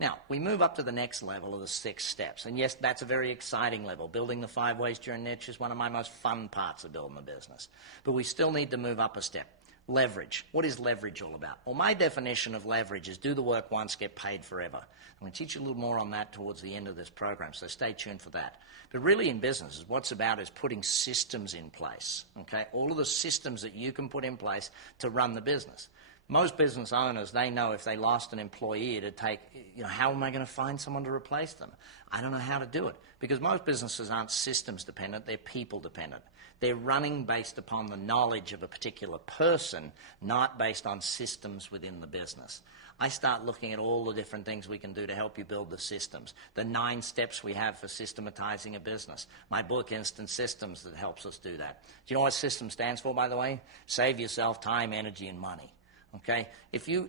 Now, we move up to the next level of the 6 steps. And yes, that's a very exciting level. Building the 5 ways to your niche is one of my most fun parts of building a business. But we still need to move up a step. Leverage. What is leverage all about? Well, my definition of leverage is do the work once, get paid forever. I'm going to teach you a little more on that towards the end of this program, so stay tuned for that. But really in business, what's about is putting systems in place, okay? All of the systems that you can put in place to run the business. Most business owners, they know if they lost an employee, it'd take, how am I going to find someone to replace them? I don't know how to do it. Because most businesses aren't systems dependent, they're people dependent. They're running based upon the knowledge of a particular person, not based on systems within the business. I start looking at all the different things we can do to help you build the systems. The 9 steps we have for systematizing a business. My book, Instant Systems, that helps us do that. Do you know what SYSTEM stands for, by the way? Save yourself time, energy, and money. Okay? If you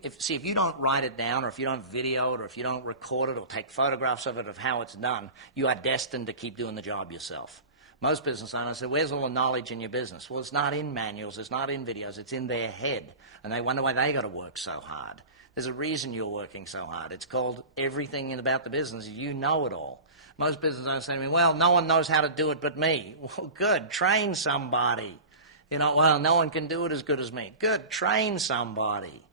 don't write it down, or if you don't video it, or if you don't record it, or take photographs of it, of how it's done, you are destined to keep doing the job yourself. Most business owners say, where's all the knowledge in your business? Well, it's not in manuals, it's not in videos, it's in their head. And they wonder why they got to work so hard. There's a reason you're working so hard. It's called everything about the business. You know it all. Most business owners say to me, well, no one knows how to do it but me. Well, good. Train somebody. Well, no one can do it as good as me. Good. Train somebody.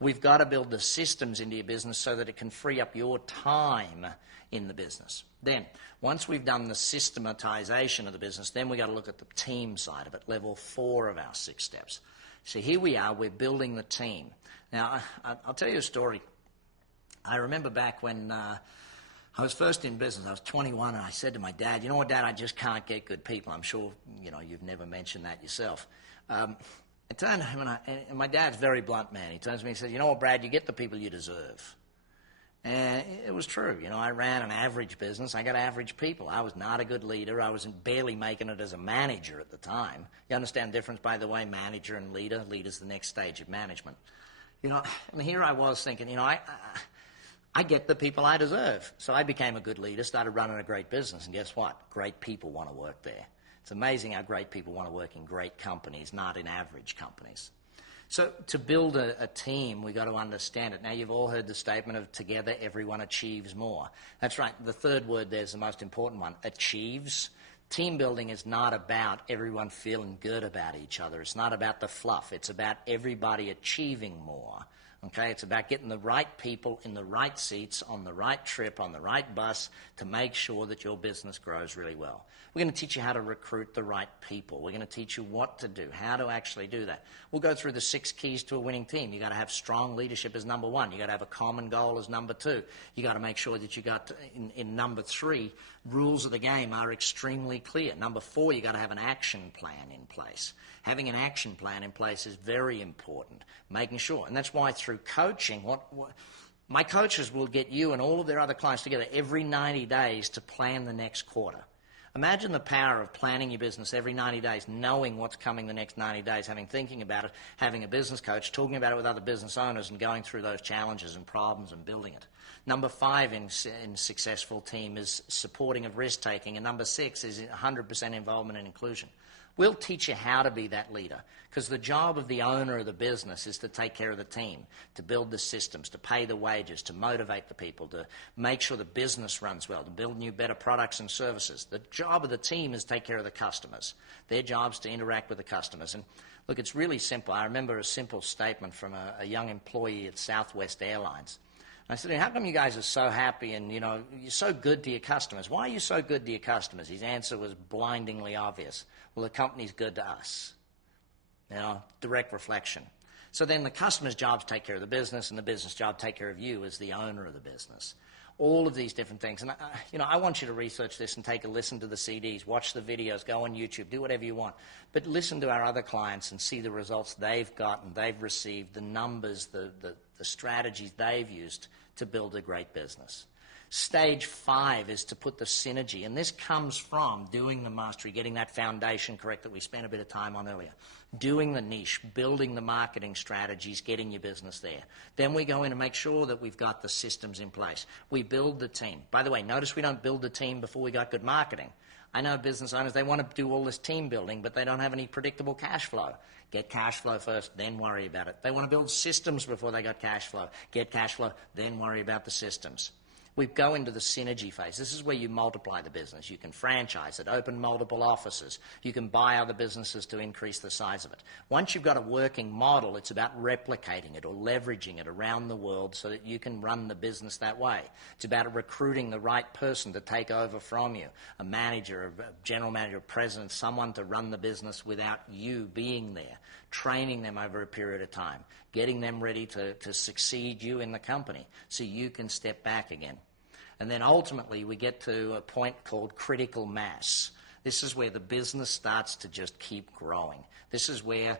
We've got to build the systems into your business so that it can free up your time in the business. Then, once we've done the systematization of the business, then we've got to look at the team side of it, level 4 of our 6 steps. So here we are, we're building the team. Now, I'll tell you a story. I remember back when I was first in business, I was 21, and I said to my dad, you know what, Dad, I just can't get good people. I'm sure, you've never mentioned that yourself. It turned and my dad's a very blunt man. He turns to me and says, you know what, Brad, you get the people you deserve. And it was true. I ran an average business. I got average people. I was not a good leader. I was barely making it as a manager at the time. You understand the difference, by the way, manager and leader? Leader's the next stage of management. And here I was thinking, I get the people I deserve. So I became a good leader, started running a great business, and guess what? Great people want to work there. It's amazing how great people want to work in great companies, not in average companies. So to build a team, we've got to understand it. Now, you've all heard the statement of together, everyone achieves more. That's right. The third word there is the most important one, achieves. Team building is not about everyone feeling good about each other. It's not about the fluff. It's about everybody achieving more. Okay? It's about getting the right people in the right seats, on the right trip, on the right bus to make sure that your business grows really well. We're going to teach you how to recruit the right people. We're going to teach you what to do, how to actually do that. We'll go through the 6 keys to a winning team. You've got to have strong leadership as number 1. You've got to have a common goal as number 2. You've got to make sure that you got, in number 3, rules of the game are extremely clear. Number 4, you've got to have an action plan in place. Having an action plan in place is very important, making sure. And that's why through coaching, my coaches will get you and all of their other clients together every 90 days to plan the next quarter. Imagine the power of planning your business every 90 days, knowing what's coming the next 90 days, thinking about it, having a business coach, talking about it with other business owners and going through those challenges and problems and building it. Number 5 in successful team is supporting of risk-taking, and number 6 is 100% involvement and inclusion. We'll teach you how to be that leader, because the job of the owner of the business is to take care of the team, to build the systems, to pay the wages, to motivate the people, to make sure the business runs well, to build new, better products and services. The job of the team is to take care of the customers. Their job is to interact with the customers. And look, it's really simple. I remember a simple statement from a young employee at Southwest Airlines. I said, how come you guys are so happy and, you're so good to your customers? Why are you so good to your customers? His answer was blindingly obvious. Well, the company's good to us. Direct reflection. So then the customer's job is to take care of the business, and the business job to take care of you as the owner of the business. All of these different things. And, I want you to research this and take a listen to the CDs, watch the videos, go on YouTube, do whatever you want. But listen to our other clients and see the results they've gotten, they've received, the numbers, the strategies they've used to build a great business. Stage 5 is to put the synergy, and this comes from doing the mastery, getting that foundation correct that we spent a bit of time on earlier. Doing the niche, building the marketing strategies, getting your business there. Then we go in and make sure that we've got the systems in place. We build the team. By the way, notice we don't build the team before we got good marketing. I know business owners, they want to do all this team building, but they don't have any predictable cash flow. Get cash flow first, then worry about it. They want to build systems before they got cash flow. Get cash flow, then worry about the systems. We go into the synergy phase. This is where you multiply the business. You can franchise it, open multiple offices. You can buy other businesses to increase the size of it. Once you've got a working model, it's about replicating it or leveraging it around the world so that you can run the business that way. It's about recruiting the right person to take over from you, a manager, a general manager, a president, someone to run the business without you being there, training them over a period of time, getting them ready to succeed you in the company so you can step back again. And then ultimately we get to a point called critical mass. This is where the business starts to just keep growing. This is where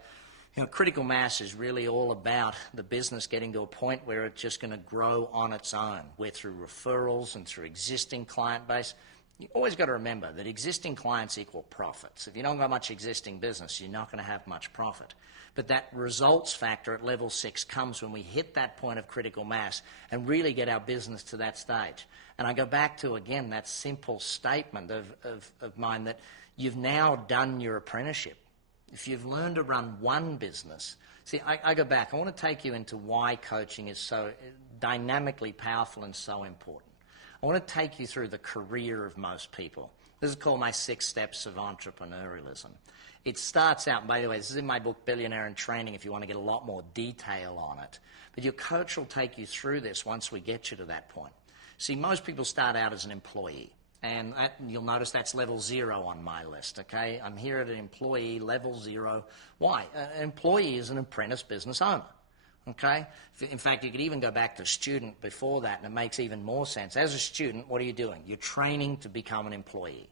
critical mass is really all about the business getting to a point where it's just going to grow on its own, where through referrals and through existing client base. You always got to remember that existing clients equal profits. If you don't got much existing business, you're not going to have much profit. But that results factor at level 6 comes when we hit that point of critical mass and really get our business to that stage. And I go back to, again, that simple statement of mine that you've now done your apprenticeship. If you've learned to run one business, see, I go back. I want to take you into why coaching is so dynamically powerful and so important. I want to take you through the career of most people. This is called my 6 Steps of Entrepreneurialism. It starts out, by the way, this is in my book, Billionaire in Training, if you want to get a lot more detail on it. But your coach will take you through this once we get you to that point. See, most people start out as an employee. And you'll notice that's level 0 on my list, okay? I'm here at an employee, level 0. Why? An employee is an apprentice business owner, okay? In fact, you could even go back to student before that, and it makes even more sense. As a student, what are you doing? You're training to become an employee.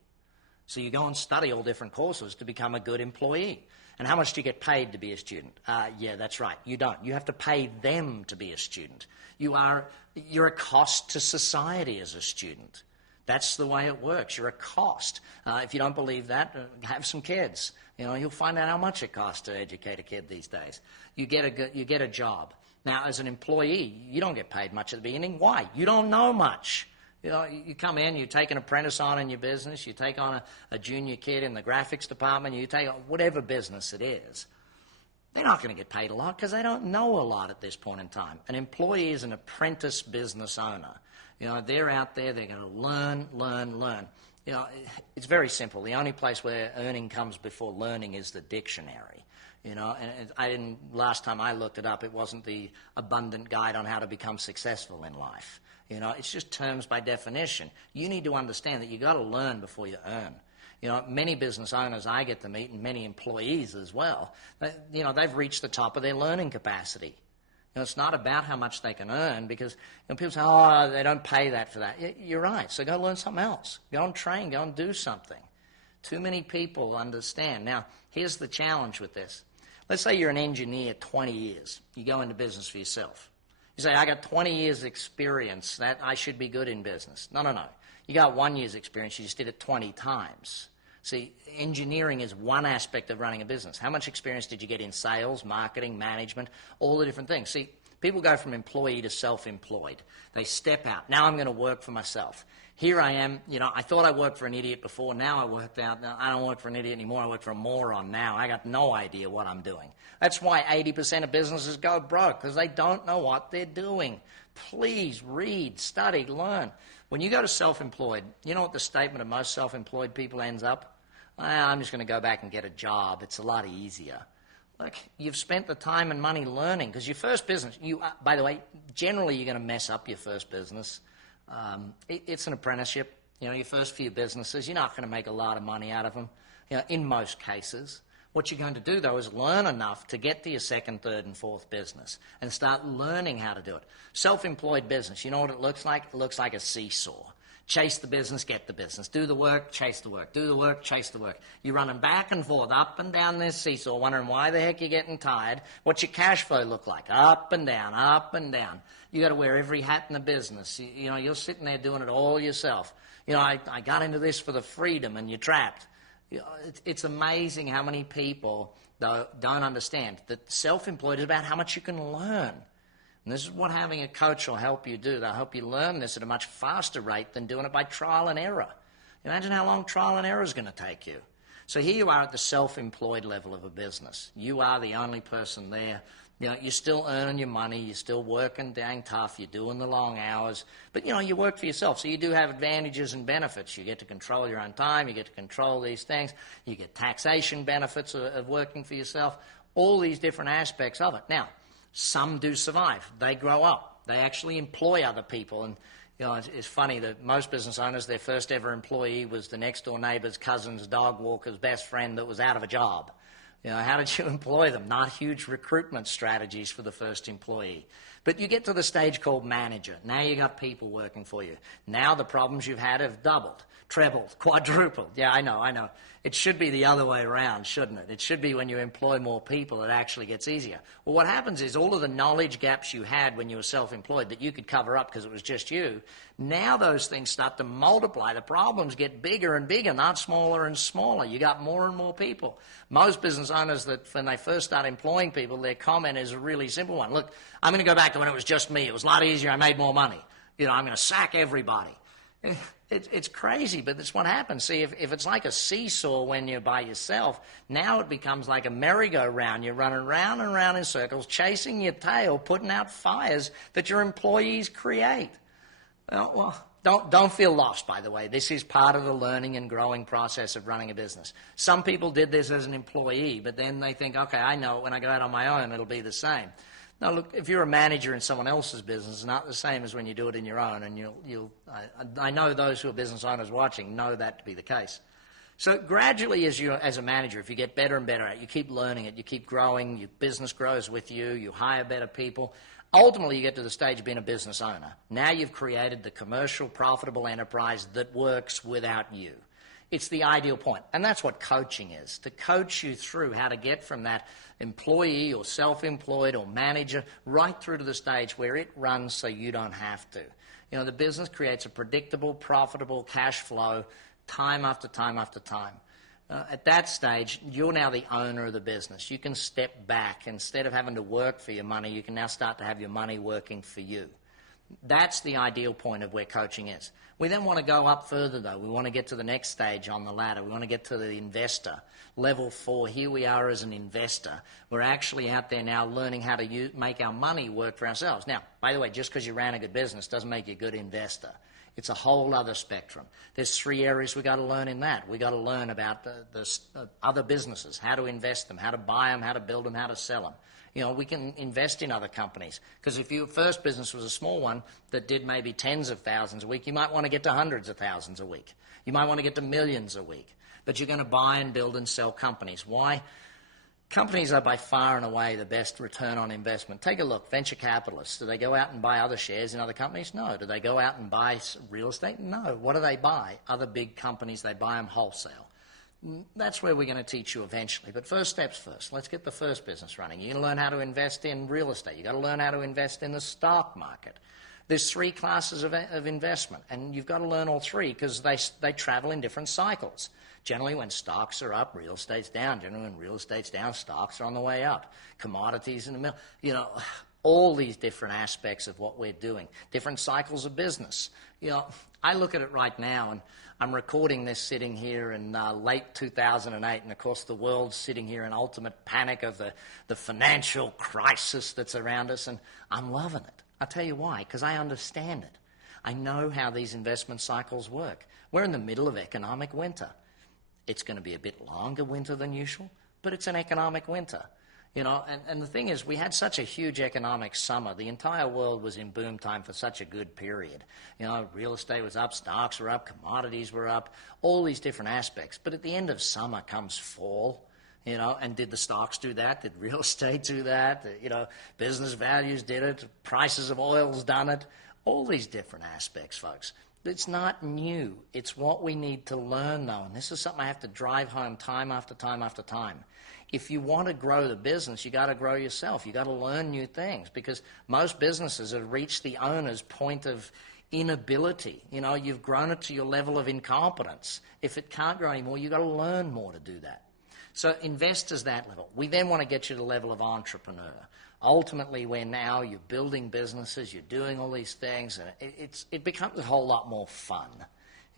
So you go and study all different courses to become a good employee. And how much do you get paid to be a student? Yeah, that's right. You don't. You have to pay them to be a student. You're a cost to society as a student. That's the way it works. You're a cost. If you don't believe that, have some kids. You'll find out how much it costs to educate a kid these days. You get a job. Now, as an employee, you don't get paid much at the beginning. Why? You don't know much. You come in, you take an apprentice on in your business, you take on a junior kid in the graphics department, you take on whatever business it is. They're not going to get paid a lot because they don't know a lot at this point in time. An employee is an apprentice business owner. They're out there, they're going to learn. It's very simple. The only place where earning comes before learning is the dictionary. And last time I looked it up, it wasn't the abundant guide on how to become successful in life. It's just terms by definition. You need to understand that you got to learn before you earn. Many business owners I get to meet, and many employees as well, they've reached the top of their learning capacity. It's not about how much they can earn because people say, oh, they don't pay that for that. You're right. So go learn something else. Go and train. Go and do something. Too many people understand. Now, here's the challenge with this. Let's say you're an engineer 20 years. You go into business for yourself. You say, I got 20 years experience. That I should be good in business. No. You got 1 year's experience. You just did it 20 times. See, engineering is one aspect of running a business. How much experience did you get in sales, marketing, management, all the different things? See, people go from employee to self-employed. They step out. Now I'm going to work for myself. Here I am. I thought I worked for an idiot before. Now I worked out. Now I don't work for an idiot anymore. I work for a moron now. I got no idea what I'm doing. That's why 80% of businesses go broke, because they don't know what they're doing. Please read, study, learn. When you go to self-employed, you know what the statement of most self-employed people ends up? I'm just going to go back and get a job. It's a lot easier. Look, you've spent the time and money learning, because your first business, by the way, generally you're going to mess up your first business. It's an apprenticeship. Your first few businesses, you're not going to make a lot of money out of them, in most cases. What you're going to do, though, is learn enough to get to your second, third, and fourth business and start learning how to do it. Self-employed business, you know what it looks like? It looks like a seesaw. Chase the business, get the business. Do the work, chase the work. Do the work, chase the work. You're running back and forth, up and down this seesaw, wondering why the heck you're getting tired. What's your cash flow look like? Up and down, up and down. You got to wear every hat in the business. You're sitting there doing it all yourself. I got into this for the freedom, and you're trapped. It's amazing how many people don't understand that self-employed is about how much you can learn. And this is what having a coach will help you do. They'll help you learn this at a much faster rate than doing it by trial and error. Imagine how long trial and error is going to take you. So here you are at the self-employed level of a business. You are the only person there. You know, you're still earning your money, you're still working dang tough, you're doing the long hours, but you know, you work for yourself, so you do have advantages and benefits. You get to control your own time, you get to control these things, you get taxation benefits of working for yourself, all these different aspects of it. Now, some do survive. They grow up. They actually employ other people, and you know, it's funny that most business owners, their first ever employee was the next door neighbor's cousin's dog walker's best friend that was out of a job. You know, how did you employ them? Not huge recruitment strategies for the first employee. But you get to the stage called manager. Now you got people working for you. Now the problems you've had have doubled, trebled, quadrupled. Yeah, I know. It should be the other way around, shouldn't it? It should be when you employ more people, it actually gets easier. Well, what happens is all of the knowledge gaps you had when you were self-employed that you could cover up because it was just you, now those things start to multiply. The problems get bigger and bigger, not smaller and smaller. You got more and more people. Most business owners that when they first start employing people, their comment is a really simple one. Look, I'm going to go back to when it was just me. It was a lot easier. I made more money. You know, I'm going to sack everybody. It's crazy, but that's what happens. See, if it's like a seesaw when you're by yourself, now it becomes like a merry-go-round. You're running round and round in circles, chasing your tail, putting out fires that your employees create. Well, don't feel lost, by the way. This is part of the learning and growing process of running a business. Some people did this as an employee, but then they think, okay, I know when I go out on my own, it'll be the same. Now, look, if you're a manager in someone else's business, it's not the same as when you do it in your own. And I know those who are business owners watching know that to be the case. So gradually, as a manager, if you get better and better at it, you keep learning it, you keep growing, your business grows with you, you hire better people. Ultimately, you get to the stage of being a business owner. Now you've created the commercial, profitable enterprise that works without you. It's the ideal point, and that's what coaching is, to coach you through how to get from that employee or self-employed or manager right through to the stage where it runs so you don't have to. You know, the business creates a predictable, profitable cash flow time after time after time. At that stage, you're now the owner of the business. You can step back. Instead of having to work for your money, you can now start to have your money working for you. That's the ideal point of where coaching is. We then want to go up further, though. We want to get to the next stage on the ladder. We want to get to the investor. Level 4, here we are as an investor. We're actually out there now learning how to make our money work for ourselves. Now, by the way, just because you ran a good business doesn't make you a good investor. It's a whole other spectrum. There's 3 areas we got to learn in that. We got to learn about the other businesses, how to invest them, how to buy them, how to build them, how to sell them. You know, we can invest in other companies. Because if your first business was a small one that did maybe tens of thousands a week, you might want to get to hundreds of thousands a week. You might want to get to millions a week. But you're going to buy and build and sell companies. Why? Companies are by far and away the best return on investment. Take a look. Venture capitalists, do they go out and buy other shares in other companies? No. Do they go out and buy real estate? No. What do they buy? Other big companies, they buy them wholesale. That's where we're going to teach you eventually. But first steps first. Let's get the first business running. You're going to learn how to invest in real estate. You've got to learn how to invest in the stock market. There's 3 classes of investment, and you've got to learn all 3 because they travel in different cycles. Generally, when stocks are up, real estate's down. Generally, when real estate's down, stocks are on the way up. Commodities in the middle. You know, all these different aspects of what we're doing. Different cycles of business. You know, I look at it right now, and I'm recording this sitting here in late 2008, and of course the world's sitting here in ultimate panic of the financial crisis that's around us, and I'm loving it. I'll tell you why, because I understand it. I know how these investment cycles work. We're in the middle of economic winter. It's going to be a bit longer winter than usual, but it's an economic winter. You know, and the thing is, we had such a huge economic summer. The entire world was in boom time for such a good period. You know, real estate was up, stocks were up, commodities were up, all these different aspects. But at the end of summer comes fall, you know, and did the stocks do that? Did real estate do that? You know, business values did it, prices of oil's done it, all these different aspects, folks. It's not new. It's what we need to learn, though, and this is something I have to drive home time after time after time. If you want to grow the business, you got to grow yourself. You got to learn new things because most businesses have reached the owner's point of inability. You know, you've grown it to your level of incompetence. If it can't grow anymore, you've got to learn more to do that. So investors that level. We then want to get you to the level of entrepreneur. Ultimately, where now you're building businesses, you're doing all these things, and it becomes a whole lot more fun.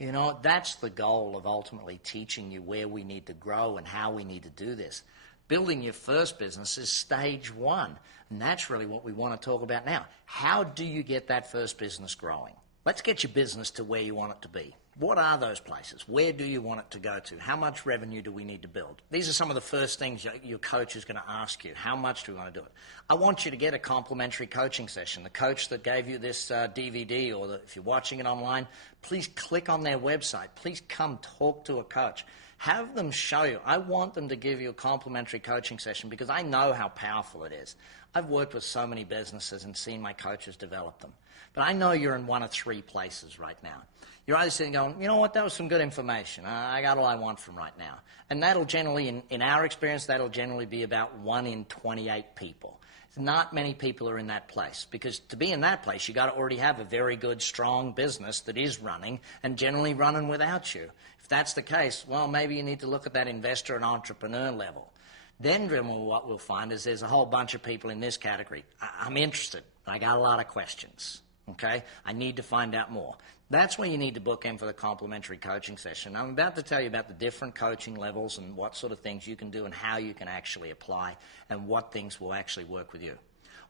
You know, that's the goal of ultimately teaching you where we need to grow and how we need to do this. Building your first business is stage one, and that's really what we want to talk about now. How do you get that first business growing? Let's get your business to where you want it to be. What are those places? Where do you want it to go to? How much revenue do we need to build? These are some of the first things your coach is going to ask you. How much do we want to do it? I want you to get a complimentary coaching session. The coach that gave you this DVD, or if you're watching it online, please click on their website. Please come talk to a coach. Have them show you. I want them to give you a complimentary coaching session because I know how powerful it is. I've worked with so many businesses and seen my coaches develop them. But I know you're in one of three places right now. You're either sitting going, you know what, that was some good information. I got all I want from right now. And that'll generally, in our experience, that'll generally be about 1 in 28 people. Not many people are in that place, because to be in that place, you got to already have a very good, strong business that is running and generally running without you. If that's the case, well, maybe you need to look at that investor and entrepreneur level. Then what we'll find is there's a whole bunch of people in this category. I'm interested. I got a lot of questions. Okay? I need to find out more. That's where you need to book in for the complimentary coaching session. I'm about to tell you about the different coaching levels and what sort of things you can do and how you can actually apply and what things will actually work with you.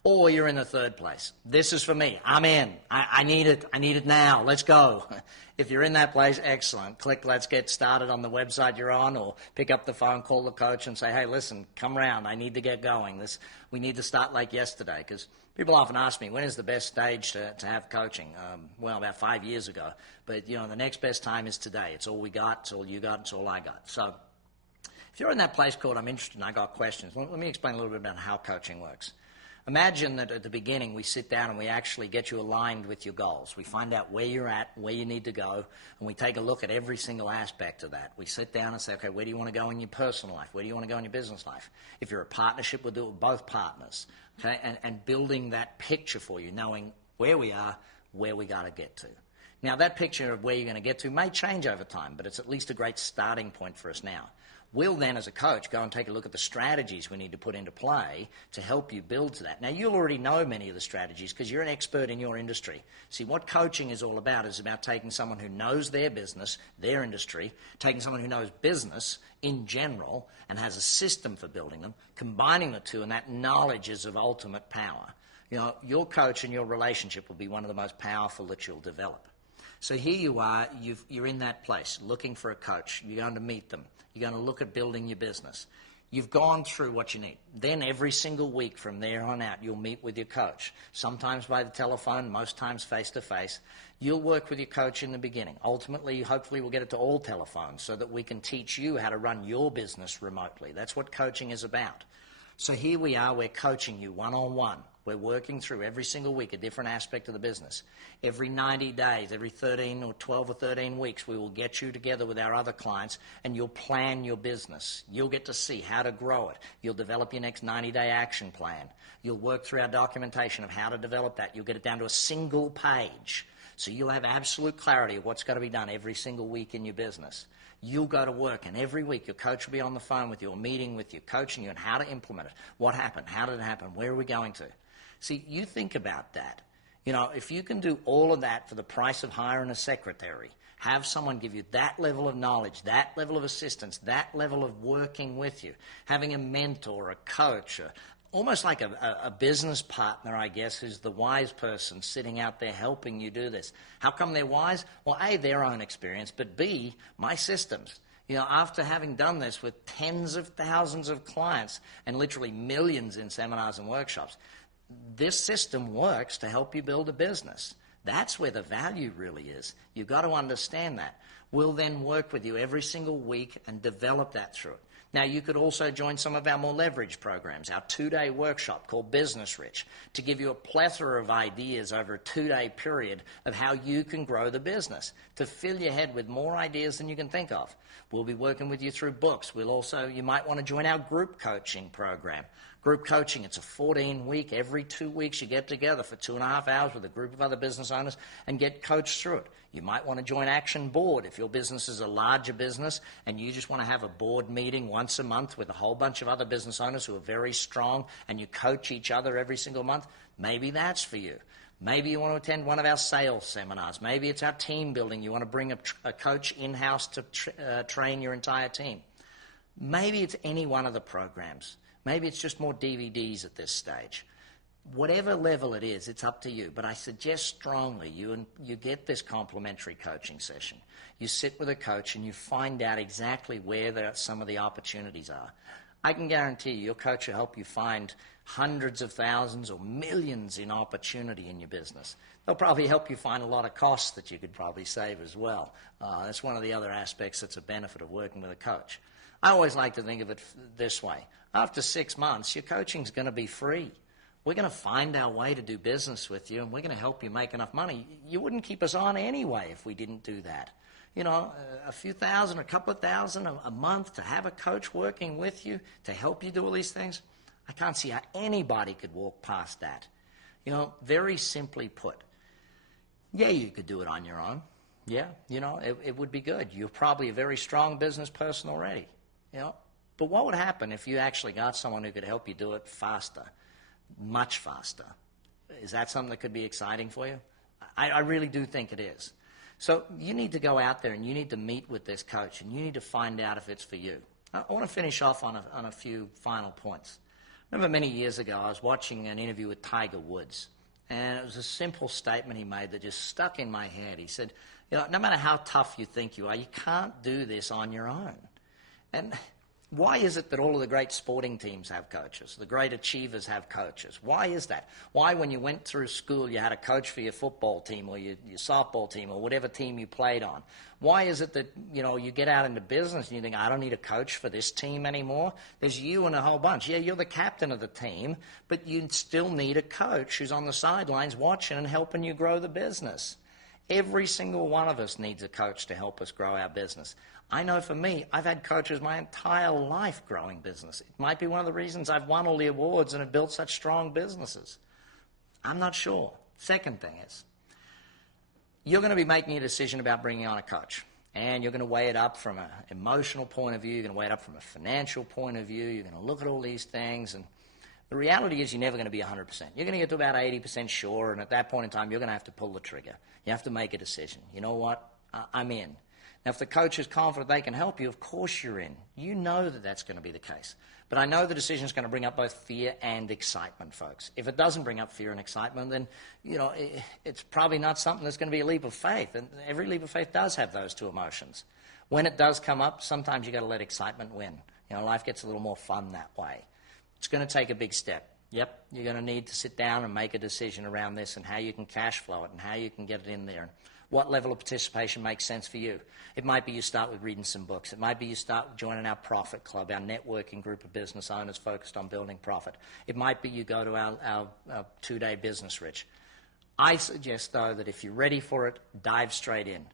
Or you're in the third place. This is for me. I'm in. I need it. I need it now. Let's go. If you're in that place, excellent. Click Let's Get Started on the website you're on, or pick up the phone, call the coach and say, hey, listen, come around. I need to get going. We need to start like yesterday, because people often ask me, when is the best stage to have coaching? Well, about 5 years ago. But, you know, the next best time is today. It's all we got. It's all you got. It's all I got. So if you're in that place called I'm interested and I got questions, let me explain a little bit about how coaching works. Imagine that at the beginning we sit down and we actually get you aligned with your goals. We find out where you're at, where you need to go, and we take a look at every single aspect of that. We sit down and say, okay, where do you want to go in your personal life? Where do you want to go in your business life? If you're a partnership, we'll do it with both partners, okay? And building that picture for you, knowing where we are, where we got to get to. Now, that picture of where you're going to get to may change over time, but it's at least a great starting point for us now. We'll then, as a coach, go and take a look at the strategies we need to put into play to help you build to that. Now, you'll already know many of the strategies because you're an expert in your industry. See, what coaching is all about is about taking someone who knows their business, their industry, taking someone who knows business in general and has a system for building them, combining the two, and that knowledge is of ultimate power. You know, your coach and your relationship will be one of the most powerful that you'll develop. So here you are, you're in that place, looking for a coach. You're going to meet them. You're going to look at building your business. You've gone through what you need. Then every single week from there on out, you'll meet with your coach, sometimes by the telephone, most times face-to-face. You'll work with your coach in the beginning. Ultimately, hopefully, we'll get it to all telephones so that we can teach you how to run your business remotely. That's what coaching is about. So here we are, we're coaching you one-on-one. We're working through every single week a different aspect of the business. Every 90 days, every 13 or 12 or 13 weeks, we will get you together with our other clients and you'll plan your business. You'll get to see how to grow it. You'll develop your next 90-day action plan. You'll work through our documentation of how to develop that. You'll get it down to a single page. So you'll have absolute clarity of what's got to be done every single week in your business. You'll go to work, and every week your coach will be on the phone with you or meeting with you, coaching you on how to implement it. What happened? How did it happen? Where are we going to? See, you think about that. You know, if you can do all of that for the price of hiring a secretary, have someone give you that level of knowledge, that level of assistance, that level of working with you, having a mentor, a coach, almost like a business partner, I guess, who's the wise person sitting out there helping you do this. How come they're wise? Well, A, their own experience, but B, my systems. You know, after having done this with tens of thousands of clients and literally millions in seminars and workshops, this system works to help you build a business. That's where the value really is. You've got to understand that. We'll then work with you every single week and develop that through it. Now, you could also join some of our more leverage programs, our 2-day workshop called Business Rich, to give you a plethora of ideas over a 2-day period of how you can grow the business, to fill your head with more ideas than you can think of. We'll be working with you through books. You might want to join our group coaching program. Group coaching, it's a 14-week, every 2 weeks you get together for 2.5 hours with a group of other business owners and get coached through it. You might want to join Action Board if your business is a larger business and you just want to have a board meeting once a month with a whole bunch of other business owners who are very strong and you coach each other every single month. Maybe that's for you. Maybe you want to attend one of our sales seminars. Maybe it's our team building. You want to bring a coach in-house to train your entire team. Maybe it's any one of the programs. Maybe it's just more DVDs at this stage. Whatever level it is, it's up to you. But I suggest strongly you get this complimentary coaching session. You sit with a coach and you find out exactly where some of the opportunities are. I can guarantee you your coach will help you find hundreds of thousands or millions in opportunity in your business. They'll probably help you find a lot of costs that you could probably save as well. That's one of the other aspects that's a benefit of working with a coach. I always like to think of it this way. After 6 months, your coaching's going to be free. We're going to find our way to do business with you, and we're going to help you make enough money. You wouldn't keep us on anyway if we didn't do that. You know, a few thousand, a couple of thousand a month to have a coach working with you to help you do all these things, I can't see how anybody could walk past that. You know, very simply put, yeah, you could do it on your own. Yeah, you know, it would be good. You're probably a very strong business person already, you know. But what would happen if you actually got someone who could help you do it faster, much faster? Is that something that could be exciting for you? I really do think it is. So you need to go out there and you need to meet with this coach and you need to find out if it's for you. I want to finish off on a few final points. I remember many years ago I was watching an interview with Tiger Woods, and it was a simple statement he made that just stuck in my head. He said, you know, no matter how tough you think you are, you can't do this on your own. And why is it that all of the great sporting teams have coaches? The great achievers have coaches. Why is that? Why, when you went through school, you had a coach for your football team or your softball team or whatever team you played on? Why is it that, you know, you get out into business and you think, I don't need a coach for this team anymore? There's you and a whole bunch. Yeah, you're the captain of the team, but you still need a coach who's on the sidelines watching and helping you grow the business. Every single one of us needs a coach to help us grow our business. I know for me, I've had coaches my entire life growing business. It might be one of the reasons I've won all the awards and have built such strong businesses. I'm not sure. Second thing is, you're going to be making a decision about bringing on a coach. And you're going to weigh it up from an emotional point of view. You're going to weigh it up from a financial point of view. You're going to look at all these things. And the reality is you're never going to be 100%. You're going to get to about 80% sure. And at that point in time, you're going to have to pull the trigger. You have to make a decision. You know what? I'm in. Now, if the coach is confident they can help you, of course you're in. You know that that's going to be the case. But I know the decision is going to bring up both fear and excitement, folks. If it doesn't bring up fear and excitement, then, you know, it's probably not something that's going to be a leap of faith. And every leap of faith does have those two emotions. When it does come up, sometimes you've got to let excitement win. You know, life gets a little more fun that way. It's going to take a big step. Yep, you're going to need to sit down and make a decision around this and how you can cash flow it and how you can get it in there. What level of participation makes sense for you? It might be you start with reading some books. It might be you start joining our Profit Club, our networking group of business owners focused on building profit. It might be you go to our 2-day business rich. I suggest, though, that if you're ready for it, dive straight in.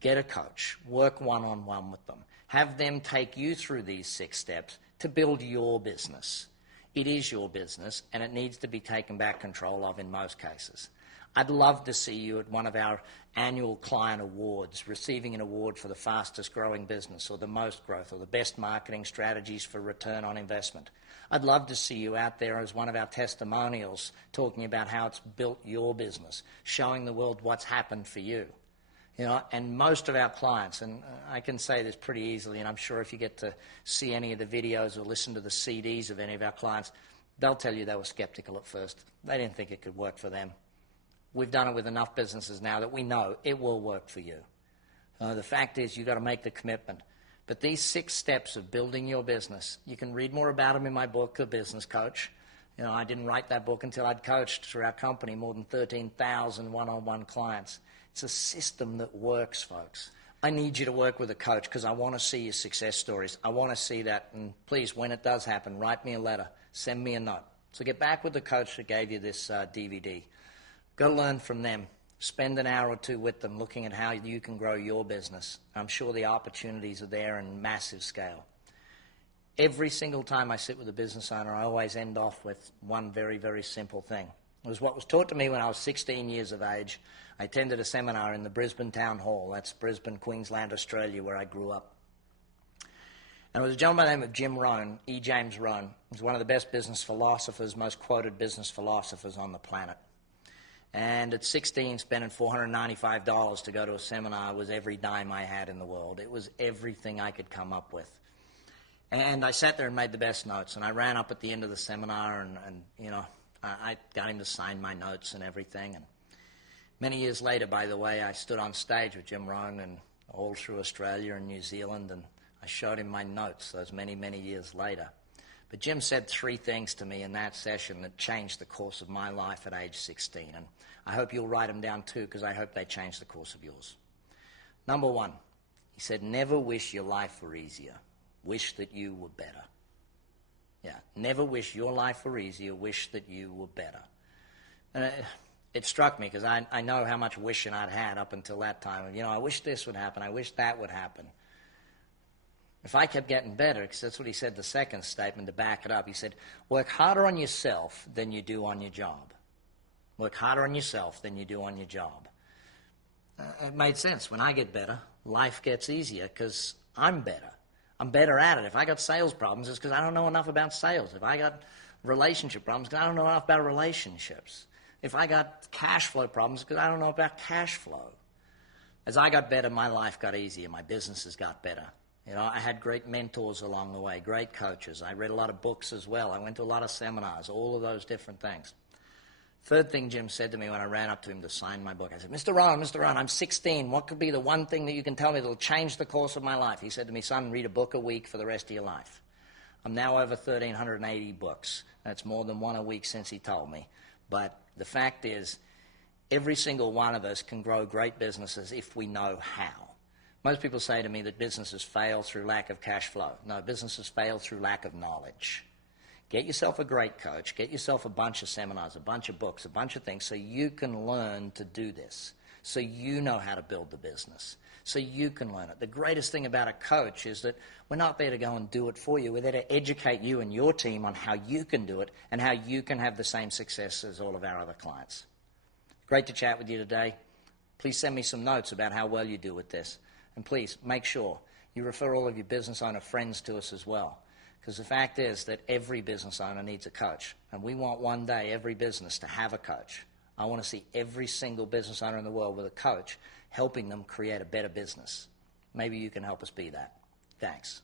Get a coach. Work one-on-one with them. Have them take you through these 6 steps to build your business. It is your business, and it needs to be taken back control of in most cases. I'd love to see you at one of our annual client awards, receiving an award for the fastest growing business or the most growth or the best marketing strategies for return on investment. I'd love to see you out there as one of our testimonials talking about how it's built your business, showing the world what's happened for you. You know, and most of our clients, and I can say this pretty easily, and I'm sure if you get to see any of the videos or listen to the CDs of any of our clients, they'll tell you they were skeptical at first. They didn't think it could work for them. We've done it with enough businesses now that we know it will work for you. The fact is you've got to make the commitment. But these 6 steps of building your business, you can read more about them in my book, The Business Coach. You know, I didn't write that book until I'd coached through our company more than 13,000 one-on-one clients. It's a system that works, folks. I need you to work with a coach because I want to see your success stories. I want to see that. And please, when it does happen, write me a letter. Send me a note. So get back with the coach that gave you this DVD. Go learn from them. Spend an hour or two with them looking at how you can grow your business. I'm sure the opportunities are there in massive scale. Every single time I sit with a business owner, I always end off with one very, very simple thing. It was what was taught to me when I was 16 years of age. I attended a seminar in the Brisbane Town Hall. That's Brisbane, Queensland, Australia, where I grew up. And it was a gentleman by the name of Jim Rohn, E. James Rohn. He's one of the best business philosophers, most quoted business philosophers on the planet. And at 16, spending $495 to go to a seminar was every dime I had in the world. It was everything I could come up with. And I sat there and made the best notes. And I ran up at the end of the seminar and you know, I got him to sign my notes and everything. And many years later, by the way, I stood on stage with Jim Rohn and all through Australia and New Zealand, and I showed him my notes those many, many years later. But Jim said 3 things to me in that session that changed the course of my life at age 16. And I hope you'll write them down too, because I hope they change the course of yours. Number 1, he said, never wish your life were easier. Wish that you were better. Yeah, never wish your life were easier. Wish that you were better. And it struck me because I know how much wishing I'd had up until that time. You know, I wish this would happen. I wish that would happen. If I kept getting better, because that's what he said the second statement to back it up, he said, work harder on yourself than you do on your job. Work harder on yourself than you do on your job. It made sense. When I get better, life gets easier because I'm better. I'm better at it. If I got sales problems, it's because I don't know enough about sales. If I got relationship problems, because I don't know enough about relationships. If I got cash flow problems, because I don't know about cash flow. As I got better, my life got easier. My businesses got better. You know, I had great mentors along the way, great coaches. I read a lot of books as well. I went to a lot of seminars, all of those different things. Third thing Jim said to me when I ran up to him to sign my book, I said, Mr. Rohn, I'm 16. What could be the one thing that you can tell me that will change the course of my life? He said to me, son, read a book a week for the rest of your life. I'm now over 1,380 books. That's more than one a week since he told me. But the fact is, every single one of us can grow great businesses if we know how. Most people say to me that businesses fail through lack of cash flow. No, businesses fail through lack of knowledge. Get yourself a great coach. Get yourself a bunch of seminars, a bunch of books, a bunch of things so you can learn to do this, so you know how to build the business, so you can learn it. The greatest thing about a coach is that we're not there to go and do it for you. We're there to educate you and your team on how you can do it and how you can have the same success as all of our other clients. Great to chat with you today. Please send me some notes about how well you do with this. And please make sure you refer all of your business owner friends to us as well. Because the fact is that every business owner needs a coach. And we want one day every business to have a coach. I want to see every single business owner in the world with a coach helping them create a better business. Maybe you can help us be that. Thanks.